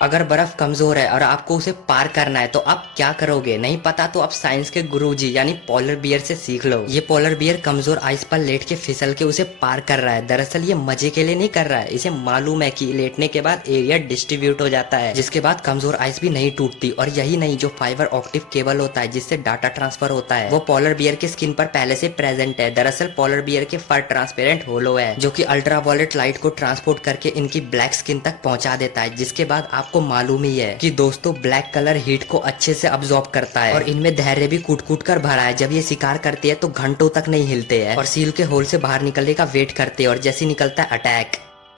अगर बर्फ कमजोर है और आपको उसे पार करना है तो आप क्या करोगे? नहीं पता तो आप साइंस के गुरुजी यानी पोलर बियर से सीख लो। ये पोलर बियर कमजोर आइस पर लेट के फिसल के उसे पार कर रहा है। दरअसल ये मजे के लिए नहीं कर रहा है, इसे मालूम है कि लेटने के बाद एरिया डिस्ट्रीब्यूट हो जाता है, जिसके बाद कमजोर आइस भी नहीं टूटती। और यही नहीं, जो फाइबर ऑप्टिक केबल होता है जिससे डाटा ट्रांसफर होता है, वो पोलर बियर की स्किन पर पहले से प्रेजेंट है। दरअसल पोलर बियर के फर ट्रांसपेरेंट होलो है, जो कि अल्ट्रावायलेट लाइट को ट्रांसपोर्ट करके इनकी ब्लैक स्किन तक पहुंचा देता है, जिसके बाद आपको मालूम ही है कि दोस्तों ब्लैक कलर हीट को अच्छे से अब्सॉर्ब करता है। और इनमें धैर्य भी कूट कूट कर भरा है। जब ये शिकार करती है तो घंटों तक नहीं हिलते हैं और सील के होल से बाहर निकलने का वेट करते हैं, और जैसे निकलता है अटैक।